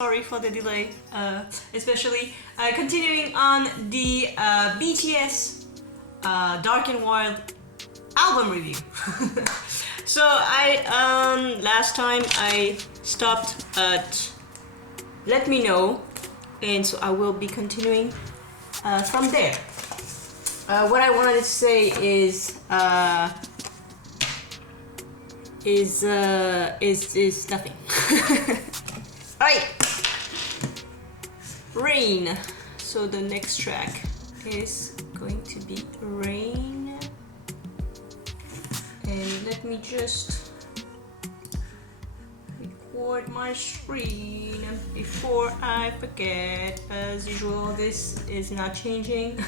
Sorry for the delay, especially continuing on the BTS Dark and Wild album review. So last time I stopped at Let Me Know, and so I will be continuing from there. What I wanted to say is nothing. Alright, Rain. So the next track is going to be Rain, and let me just record my screen before I forget. As usual, this is not changing.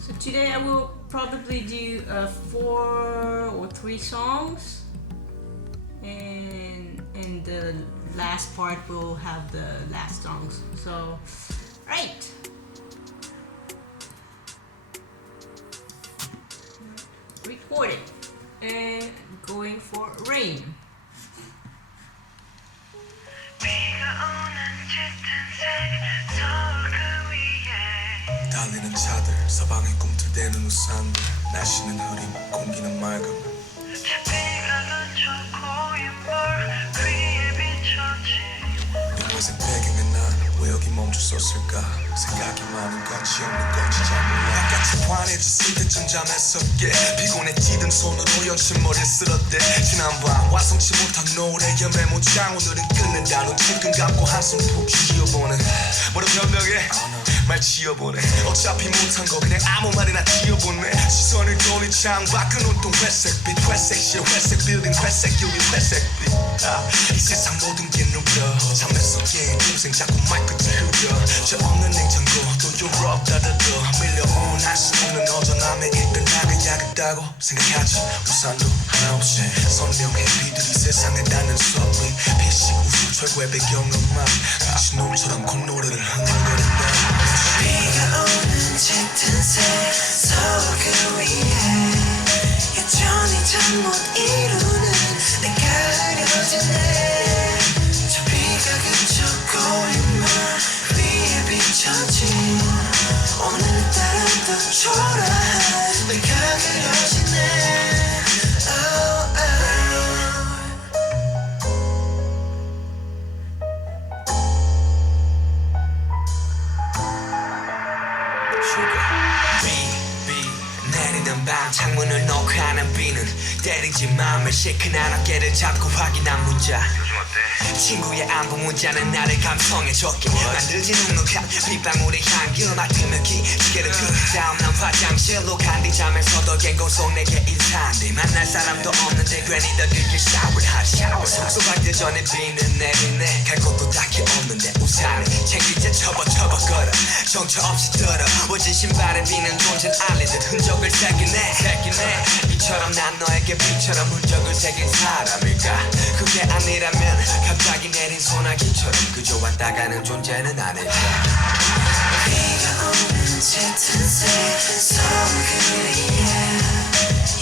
So today I will probably do 4 or 3 songs, and the last part will have the last songs. So, right. Recording and going for Rain. 달리는 차들, 서방의 꿈틀대는 우산들, 날씨는 흐림, 공기는 맑음. 영화색 배경에 난 왜 여기 멈춰섰을까? 생각이 많은 건지 없는 건지 잘 몰라. 바깥이 환해졌을 때쯤 잠에서게 피곤해지던 손으로 연신머리를 쓸었대. 지난밤 완성치 못한 노래의 메모장, 오늘은 끝낸다. 눈 찔끔 감고 한숨 푹 쉬어보네. 뭐라 변명해? 말 지어보네. 어차피 못한 거 그냥 아무 말이나 지어보네. 시선을 돌린 창밖은 온통 회색빛, 회색실, 회색 빌딩, 회색 유리, 회색빛. 이 세상 모든 게 누려. 잠에서 깨 동생 자꾸 말끝을 흐려. 저 없는 냉장고 또 유럽 따뜻해 밀려온 한숨 없는 어전함에 끝나게 야겠다고 생각하지. 우산도 하나 없이 선명해 비들이 세상에 닿는 소리. 피식 웃음 최고의 배경음악. 미친놈처럼 콧노래를 흥얼거린다. 비가 오는 짙은 새 서울 그 위에 여전히 잠 못 이루는 내가 그려지네. 저 비가 그쳐 고인물 위에 비춰진 오늘따라 더 초라한 내가 그려지네. 내리는 밤 창문을 놓고 하는 비는 때리지 맘을 시큰한 어깨를 잡고 확인한 문자. 친구의 안부 문자는 나를 감성에 줬게 만들지 눅눅한 빗방울의 향기를 맡으며 기지개를 핀 다음 난 화장실로 간 뒤 잠에서도 깬 속 내게 인사한데 만날 사람도 없는데 괜히 더 길게 샤워를 하지. 속속하기 전에 비는 내리네. 갈 곳도 딱히 없는데 우산을 챙길 때 처벅처벅거려 정처 없이 더러워진 신발에 비는 존재를 알리듯 흔적을 새기네. 이처럼 난 너에게 비처럼 흔적을 새긴 사람일까? 그게 아니라면 갑자기 내린 소나기처럼 그저 왔다 가는 존재는 아닐까? 비가 오는 짙은 새 서울 그 위에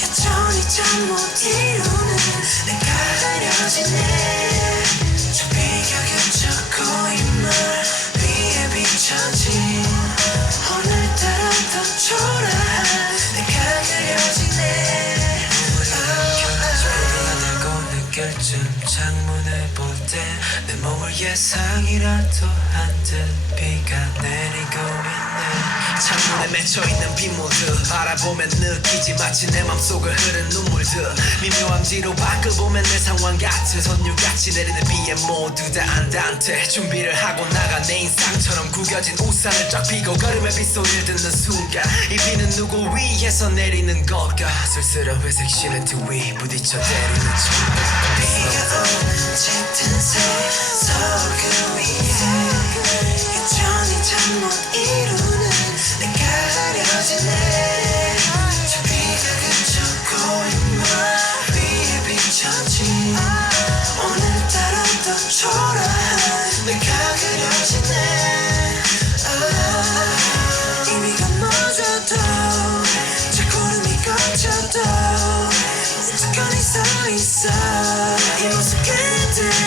여전히 잠 못 이루는 내가 그려지네. 저 비가 그쳐 고인물 위에 비춰진 오늘따라 더 초라한 내가 그려지네. 느낄 쯤 창문을 볼 때 내 몸을 예상이라도 한 듯 비가 내리고 있네. 창문에 맺혀있는 빗물들 바라보면 느끼지 마치 내 맘속을 흐른 눈물들. 미묘한 뒤로 바꿔보면 내 상황 같아. 선율같이 내리는 비에 모두 다 안단테. 준비를 하고 나간 내 인상처럼 구겨진 우산을 쫙 펴고 걸음의 빗소리를 듣는 순간 이 비는 누구 위에서 내리는 걸까? 쓸쓸한 회색 실루엣 위 부딪혀 때리는 춤. 비가 오는 짙은 새 서울 그 위에 여전히 잠 못 이루는 내가 그려지네. 저 비가 그쳐 고인물 위에 비춰진 오늘따라 더 초라한 내가 그려지네. 이미 감춰도 저 구름이 걷혀도 우두커니 서 있어. 이 모습 그대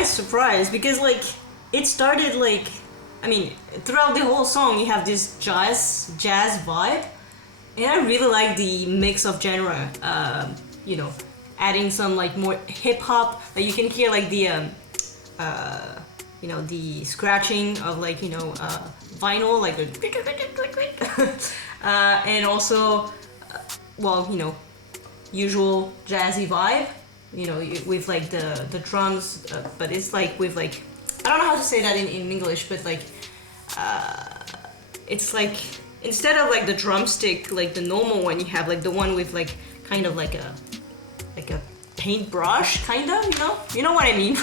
nice surprise because like it started like, I mean, throughout the whole song you have this jazz vibe, and I really like the mix of genre. You know, adding some like more hip hop. Like you can hear like the you know, the scratching of like, you know, vinyl, like the and also well, you know, usual jazzy vibe, you know, with like the drums, but it's like with like, I don't know how to say that in English, but like it's like instead of like the drumstick, like the normal one, you have like the one with like kind of like a paintbrush, kind of, you know what I mean.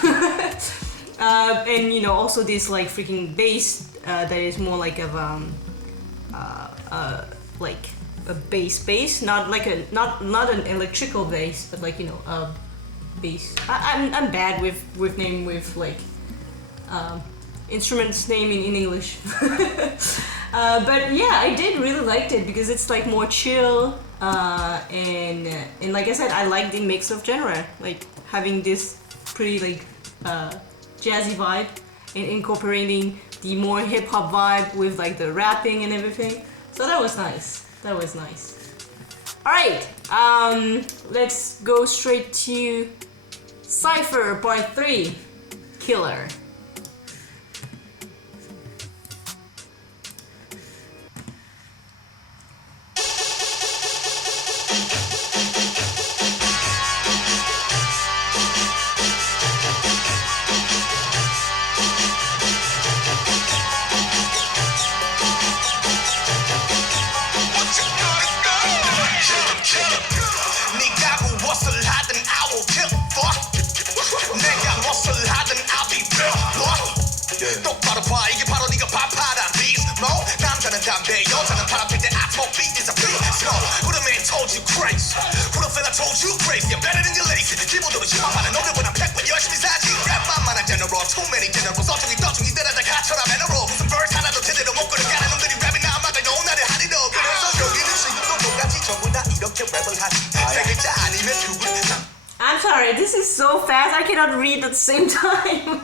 And you know, also this like freaking bass that is more like of like a bass, not like a not an electrical bass, but like, you know, a bass. I'm bad with name with like instruments name in English. But yeah, I did really liked it because it's like more chill, and like I said, I like the mix of genre, like having this pretty like jazzy vibe and incorporating the more hip hop vibe with like the rapping and everything. So that was nice. That was nice. All right, let's go straight to Cipher Part 3, Killer. 똑바로 봐 이게 바로 네가 밥하란 beast mode 남자는 담배 여자는 바람 필 때 I smoke beat is a beast no who the man told you crazy who the fella told you crazy I'm better than your lazy 기본적으로 심판하는 노래보단 100번 열심히 사지 랩만만한 general too many generals 어쩌기 떠중이 들어다 가처럼 general 무슨 verse 하나도 제대로 못 끌어 가는 놈들이 랩이 나 막아 너 나를 하리도 그래서 여기는 지금도 똑같이 전부 다 이렇게 랩을 하지 세 글자 아니면 두글 I'm sorry, this is so fast, I cannot read at the same time.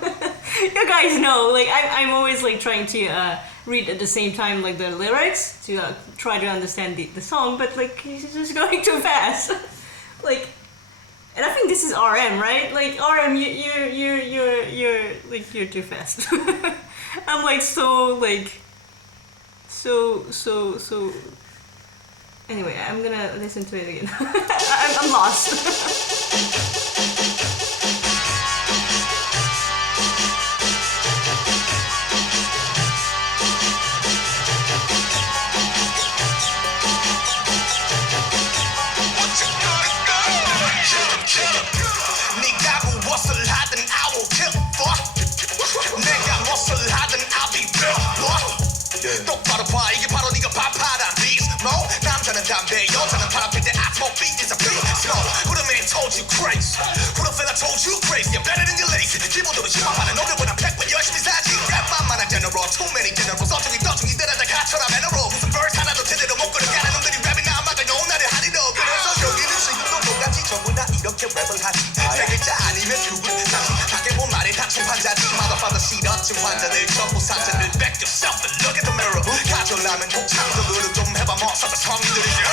You guys know, like, I'm always like trying to read at the same time like the lyrics to try to understand the song, but like, he's just going too fast. Like, and I think this is RM, right? Like, RM, you're like, you're too fast. I'm like so anyway, I'm gonna listen to it again. I'm lost. 네가 무엇을 하든 I will kill for 내가 무엇을 하든 I'll be real 똑바로 봐 이게 바로 네가 밥하란 beast mode 남자는 담배 여자는 바람 필 때 I smoke beat is a beast no who the man told you crazy who the fella told you crazy I'm better than your lazy 기본적으로 심판하는 노래보단 100번 열심히 사지 랩만만한 general too many generals 어쩌기 떠중이 들어다 가처럼 general 무슨 verse 하나도 제대로 못 끌어 가는 놈들이 랩이 나 막아 너 나를 하리도 그래서 여기는 지금도 똑같이 전부 다 이렇게 랩을 하지 세 글자 아니면 두글 다시 밖에 본 말이 다 총판자지 motherfucker 싫었지 환자들 전부 상자들 back yourself and look at the mirror 가져라면 독창도 노력 좀 해봐 멋있어 성인들이지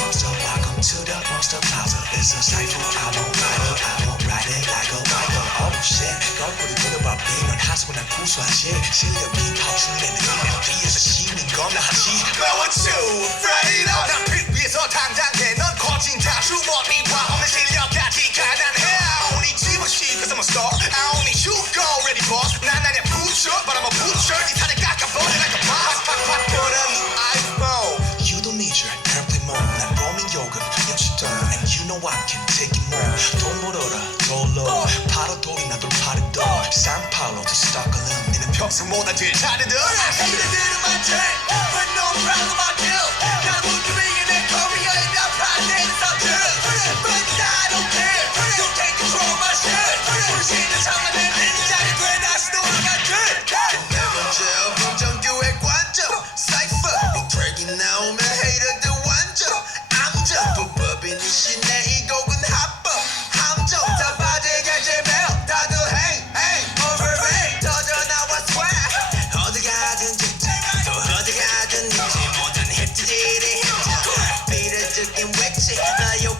Welcome to the monster plaza It's a cipher I won't write it like a Bible Oh shit 거꾸로 들어봐 비는 하소난 구수하지 실력이 턱수는 느낌에 비해서 시민 겁나 하지 But what you afraid of 난 빛 위에서 당당해 넌 거진 자주 머리와 없는 실력까지 가난해 I only 집어시 cause I'm a star I only you go ready boss 난 아니야 butcher but I'm a butcher 네 살을 깎아버려 like a boss 팍팍 꺼내 네 iPhone You don't need your airplane mode 난 roaming 요금 연수도 And you know I can take it more 돈 벌어라 dollar 바로 돌이나 돌파리도 산파울로 to Stockholm 니는 평소보다 제일 잘해도 I hate it in my tank But no problem I kill 난 문주민이 내 커리어에 나 파대는 사들 But I don't care You take control of my shit 부르시는 상황은 인자리 돼 다시 돌아가지 내 번째어 긍정교회 관점 Cypher 트랙이 나오면 hater들 완전 암정 불법인 이신 내 이 곡은 합법 함정 다 빠지게 제발 다들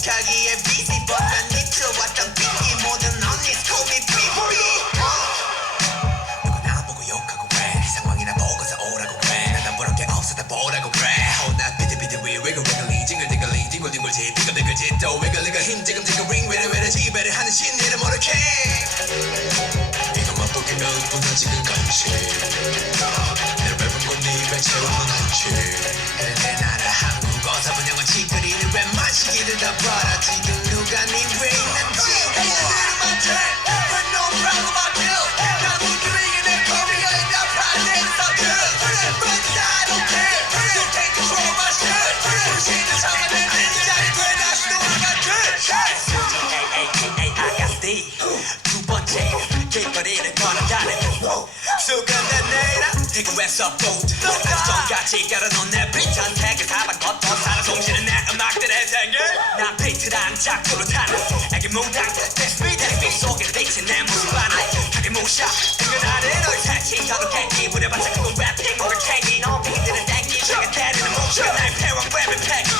못하기에 뒤집었던 미쳐왔던 빈이 모든 언니's call me B-boy 누가 나보고 욕하고 그래 상황이나 보고서 오라고 그래 난 부러울 게 없어다 보라고 그래 혼나 비트비트 위 wiggle wiggly 징글징글리 뒹굴뒹굴지 빙글빙글지 또 위글리가 힘지금지금 ring 외래 지배를 하는 신이를 모르게 이것만 보기면 무너지는 건지 내 랩은 곧 네가 채우는 한치 내 나라 한국어서 분명은 찌그리는 랩만 시기를 다 봐라 지금 누가 네 왜 있는지 Hey this is my turn but no problem I kill 나 무드리게 내 커리어에 나 project so good but I don't care you take control of my shit 부르시는 참아낸 내 자리 돼 다시 돌아가 good Hey I got Steve 두 번째 길거리를 걸어가는 수근된 내일아 태그에서 보드 아직전까지 깔아놓은 내 비트한 색을 다 바꿨던 사람 숨쉬는 내 음악들의 세계 난 비트란 짝두로 타는 애기 무당 That's me 속에 비친 내 모습 하나 하게 무셔 은근하는 너의 사치 가득해 기분에 반짝 그건 랩핑 목을 탱이 놈이들은 땡기 제가 때리는 목소리 나의 패왕 랩을 패기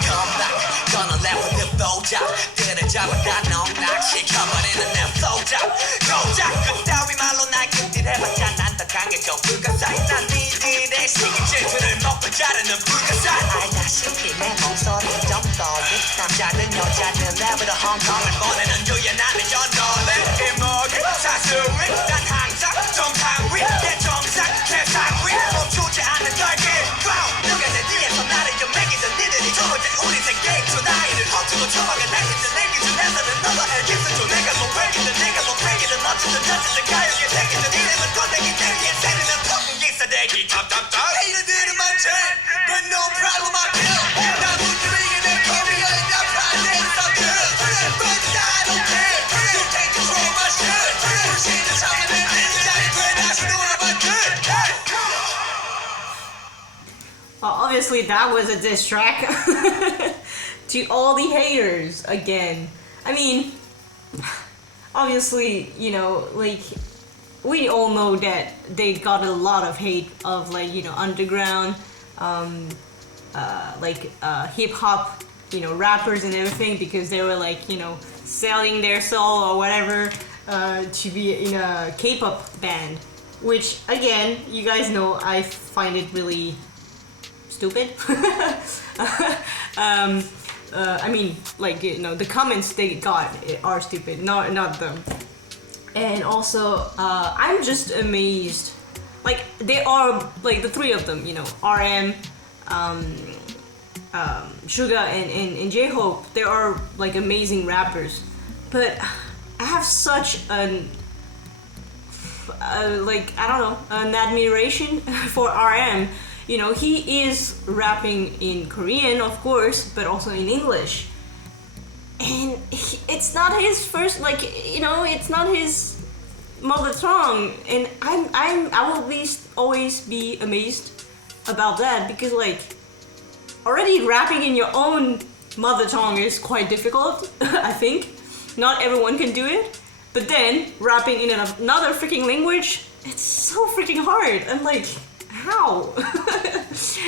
Come back gonna laugh with the blowjob 들을 잡아다 농락시켜버리는 내 flowjob 고작 그따위 말로 날 근딜해봤자 난 더 강해져 불가사의 난 니들의 시기 질투를 먹고 자르는 불가사의 알다시피 내 목소리 좀 떨리 남자든 여자든 랩으로 헝컹을 보내는 유연한 내 연노래 이목이 사수위 난 항상 정상 위내 정상 세상 위 멈추지 않는 달기 누가 내 뒤에서 나를 연맥이던 니들이 저번째 우리 세계 저 나이를 허투루 처박아 날리는 내 기준에서는 너도 알겠어 줘 내가 목회기든 내가 목회기든 어쨌든 저쨌든 가요계 새기든 이름은 건네기 대기에 새리는 펑풍 기사대기 탑탑탑 Hater들은 많지 but no problem I kill 나 무드리게 내 커리어에 나 project so good but I don't care you take control of my shit 부르시는 참아낸 내 자리 돼 다시 돌아봐 good Obviously, that was a diss track to all the haters again. I mean, obviously, you know, like, we all know that they got a lot of hate of, like, you know, underground, hip hop, you know, rappers and everything because they were, like, you know, selling their soul or whatever to be in a K-pop band. Which, again, you guys know I find it really stupid. I mean, like, you know, the comments they got are stupid, not them. And also, I'm just amazed. Like, they are, like, the three of them, you know, RM, Suga, and J-Hope. They are, like, amazing rappers. But I have such an, like, I don't know, an admiration for RM. You know, he is rapping in Korean, of course, but also in English. And it's not his first, like, you know, it's not his mother tongue. And I will always be amazed about that because, like, already rapping in your own mother tongue is quite difficult, I think. Not everyone can do it. But then, rapping in another freaking language, it's so freaking hard. I'm like, how?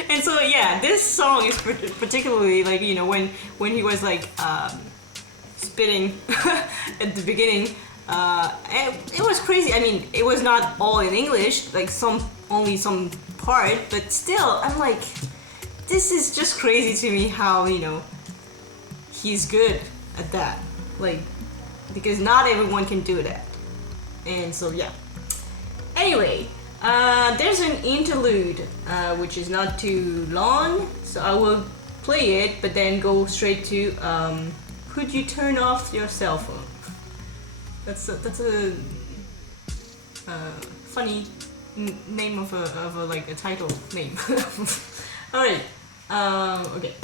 And so yeah, this song is particularly, like, you know, when he was like spitting at the beginning, it was crazy. I mean, it was not all in English, like only some part, but still, I'm like, this is just crazy to me how, you know, he's good at that, like, because not everyone can do that. And so yeah. Anyway, there's an interlude, which is not too long, so I will play it, but then go straight to, could you turn off your cell phone? That's a funny name of a like a title name. All right, okay.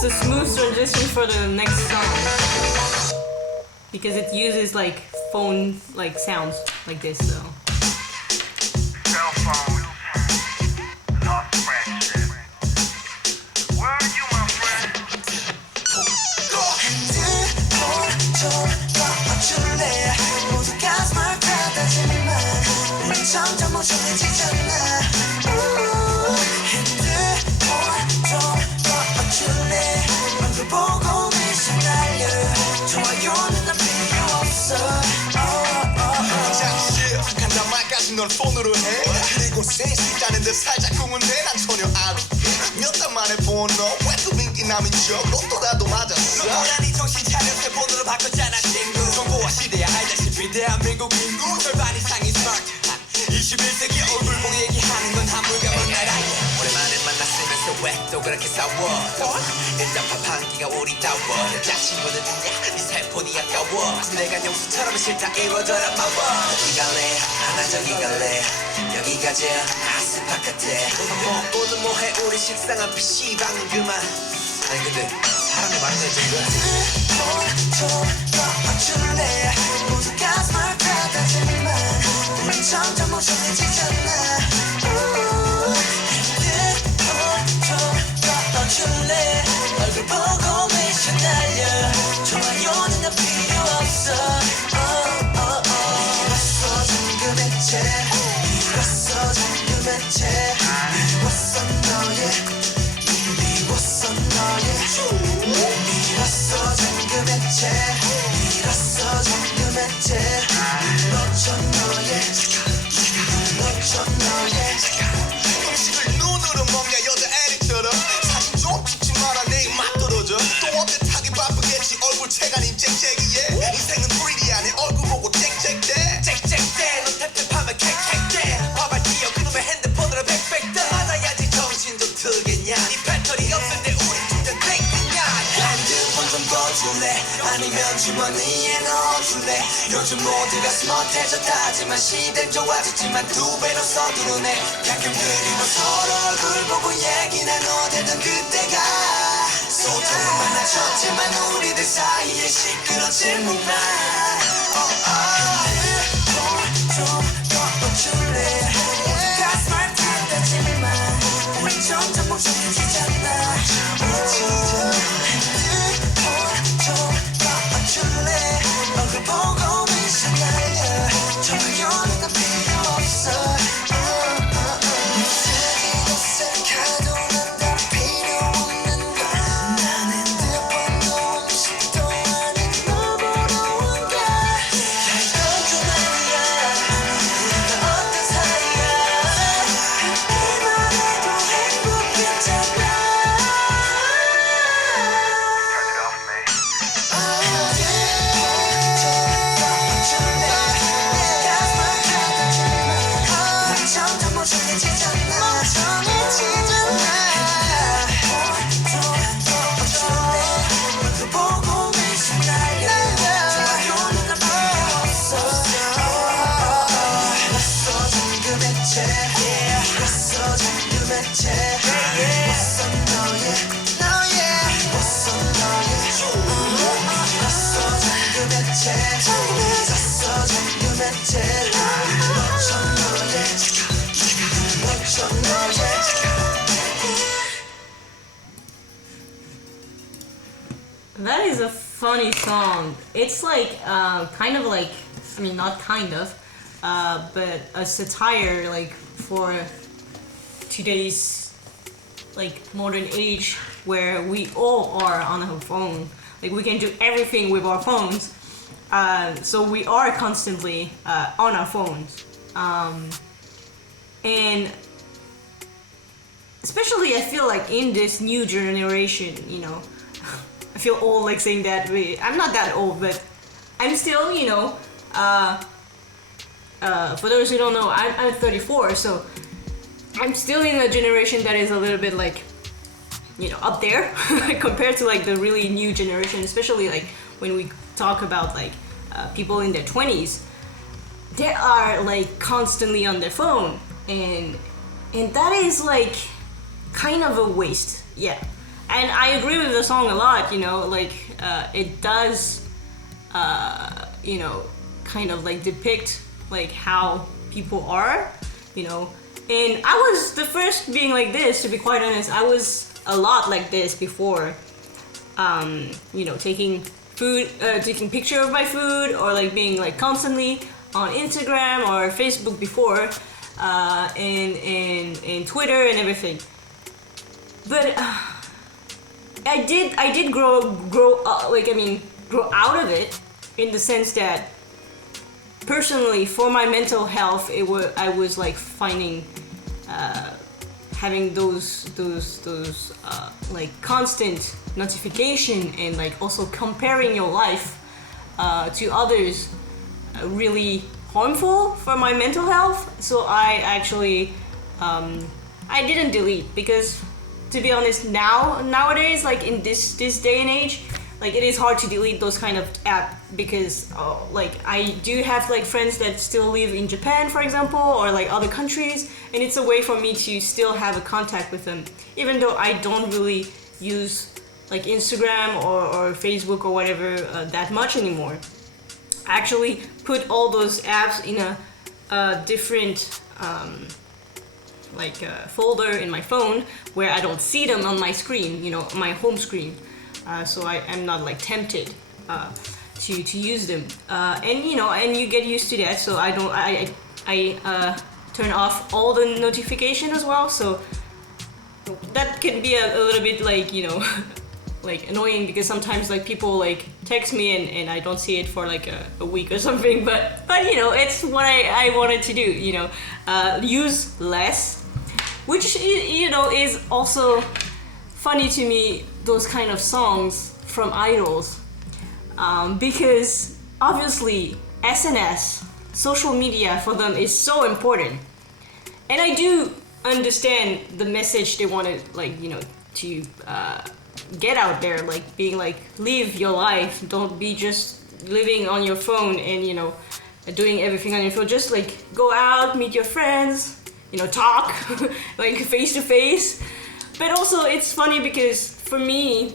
it's a smooth transition for the next song because it uses like phone like sounds like this. So. Cell phone, lost friendship. Where are you, my friend? 줄래 모두 가슴을 닫아지만 우린 점점 모조해지잖아 핸드폰 좀 꺼줄래 얼굴 보고 미소 날려 좋아요는 난 필요 없어 화장실 간단 말까지 널 폰으로 해 그리고 센스 있다는 듯 살짝 궁은데 난 전혀 안 몇 달 만에 본 너 왜 또 민기남인 척 로또라도 맞았어 너라니 정신 차려서 폰으로 바꿨잖아 친구 정보화 시대야 알다시피 대한민국 인구 절반 이상이 스마트한 21세기 얼굴 보고 얘기하는 건 한물가만 나라 오랜만에 만났으면서 왜 또 그렇게 싸워 일단 밥 한 끼가 우리다워 여자친구는 있냐 네 셀폰이 아까워 내가 용수처럼 싫다 이러더라 마워 어디 갈래 하나 저기 갈래 여기가 제일 아스팍 같아 오늘 뭐해 우리 식상 앞에 시방은 그만 아니 근데 사람이 많네 정말 폰 꺼줄래 모두 가슴을 닫아지만 우린 점점 모조해지잖아 핸드폰 꺼줄래 얼굴 보고 미소 날려 좋아요는 난 필요 없어 미웠어 잠금의 채 미웠어 잠금의 채 미웠어 너의 미웠어 너의 밀었어 잠금의 채 밀었어 잠금의 채 놓쳐 너의 놓쳐 너의 음식을 눈으로 먹냐 여자 애리처럼 사진 좀 찍지 마라 내 입맛 떨어져 또 어때 타기 바쁘겠지 얼굴 체간인 짹짹이에 인생은 3D 아니 얼굴 보고 짹짹대 짹짹대 넌 탭탭하면 캑캑대 밥알 띄어 그놈의 핸드폰으로 백백대 맞아야지 정신 좀 들겠냐 네 배터리 없을 때 우리 충전 됐겠냐 핸드폰 좀 꺼줄래 아니면 주머니에 넣어줄래 요즘 모두가 스마트해졌다지만 시대는 좋아졌지만 두 배로 서두르네 가끔 그리고 서로 얼굴 보고 얘기 나눠대던 그때가 소통은 많아졌지만 우리들 사이에 시끄러진 묵만 핸드폰 좀 꺼줄래 모두 가슴을 닫아지만 우린 점점 모조해지잖아 핸드폰 좀 꺼줄래 얼굴 보고 미소 날려 좋아요는 난 필요 없어 가도 난 다 필요 없는 걸 난 핸드폰도 음식도 아닌 널 보러 온 걸 이건 좀 아니야 우리가 어떤 사이야 듣기만 해도 행복했잖아 Turn it off, man. 점점 모조해지잖아 얼굴 보고 미소 날려 좋아요는 난 필요 없어 밀었어 잠금의 채 밀었어 잠금의 채 밀었어 너의 밀었어 너의 밀었어 잠금의 채 밀었어 잠금의 채 놓쳐 너의 놓쳐 너의 That is a funny song. It's like kind of like, I mean not kind of, but a satire like for today's like modern age where we all are on our phone. Like we can do everything with our phones. So we are constantly on our phones. And especially I feel like in this new generation, you know, I feel old like saying that. I'm not that old, but I'm still, you know, for those who don't know, I'm 34, so I'm still in a generation that is a little bit like, you know, up there compared to like the really new generation, especially like when we talk about like people in their 20s. They are like constantly on their phone, and that is like kind of a waste. Yeah, And I agree with the song a lot, you know, like it does, you know, kind of like depict like how people are, you know. And I was the first being like this, to be quite honest. I was a lot like this before, you know, taking picture of my food, or like being like constantly on Instagram or Facebook before, and Twitter and everything. But I did grow grow out of it, in the sense that personally for my mental health, I was like finding having those like constant notification, and like also comparing your life to others really harmful for my mental health. So I actually I didn't delete, because to be honest, nowadays, like in this day and age, like it is hard to delete those kind of app, because like I do have like friends that still live in Japan, for example, or like other countries, and it's a way for me to still have a contact with them, even though I don't really use like Instagram or Facebook or whatever that much anymore. I actually put all those apps in a different folder in my phone, where I don't see them on my screen, you know, my home screen. So I'm not like tempted to use them, and you know, and you get used to that. So I turn off all the notification as well. So that can be a little bit like, you know, like annoying, because sometimes like people like text me and I don't see it for like a week or something. But you know, it's what I wanted to do. You know, use less, which you know is also funny to me, those kind of songs from idols, because obviously SNS, social media for them is so important, and I do understand the message they wanted, like, you know, to get out there, like being like, live your life, don't be just living on your phone and, you know, doing everything on your phone. Just like go out, meet your friends, you know, talk like face to face. But also it's funny because for me,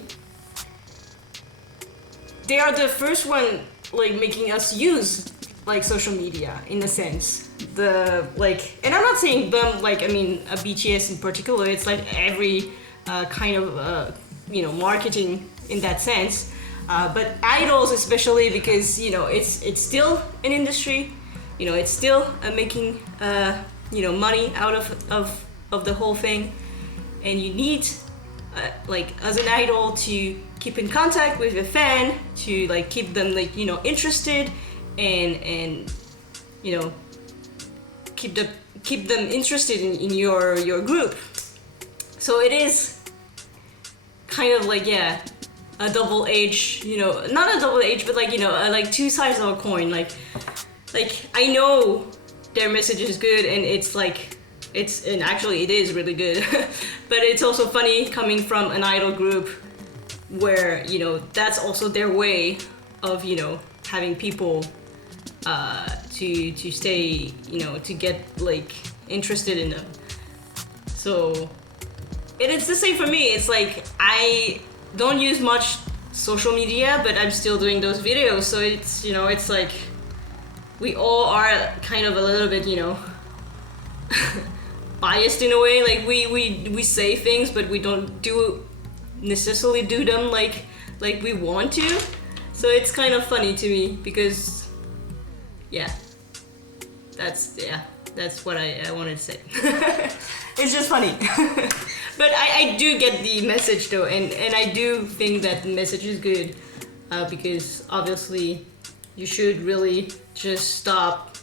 they are the first one like making us use like social media, in a sense. The like, and I'm not saying them, like, I mean BTS in particular, it's like every kind of you know, marketing in that sense, but idols especially, because you know, it's still an industry, you know, it's still making you know, money out of the whole thing, and you need like as an idol to keep in contact with a fan, to like keep them, like, you know, interested, and you know, keep them interested in your group. So it is kind of like, yeah, a double edge, you know, not a double edge, but like, you know, like two sides of a coin. Like I know their message is good, and it's like, and actually it is really good, but it's also funny coming from an idol group where, you know, that's also their way of, you know, having people to stay, you know, to get like interested in them. So it's the same for me. It's like I don't use much social media, but I'm still doing those videos. So it's, you know, it's like we all are kind of a little bit, you know, biased in a way. Like we say things, but we don't necessarily do them like we want to. So it's kind of funny to me, because that's what I wanted to say. It's just funny. But I do get the message though, and I do think that the message is good, because obviously you should really just stop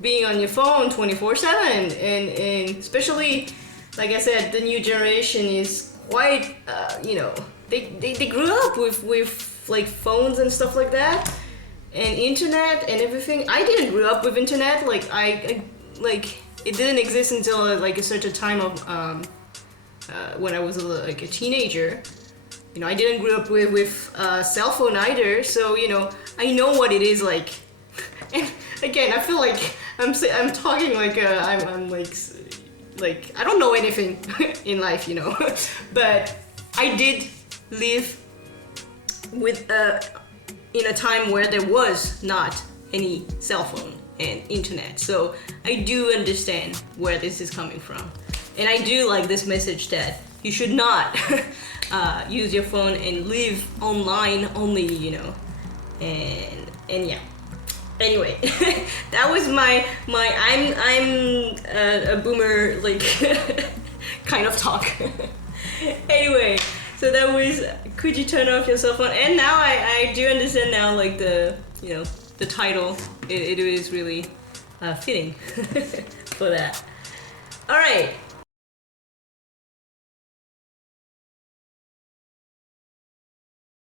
being on your phone 24/7, and especially, like I said, the new generation is quite, you know, they grew up with like phones and stuff like that, and internet and everything. I didn't grow up with internet. Like I like it didn't exist until like a certain time of when I was like a teenager. You know, I didn't grow up with cell phone either, so you know, I know what it is like. And again, I feel like I'm talking like I'm like I don't know anything in life, you know. But I did live with in a time where there was not any cell phone and internet, so I do understand where this is coming from, and I do like this message that you should not use your phone and live online only, you know, and yeah. Anyway, that was my I'm a boomer like kind of talk. Anyway, so that was could you turn off your cell phone? And now I do understand now, like the, you know, the title. It is really fitting for that. All right.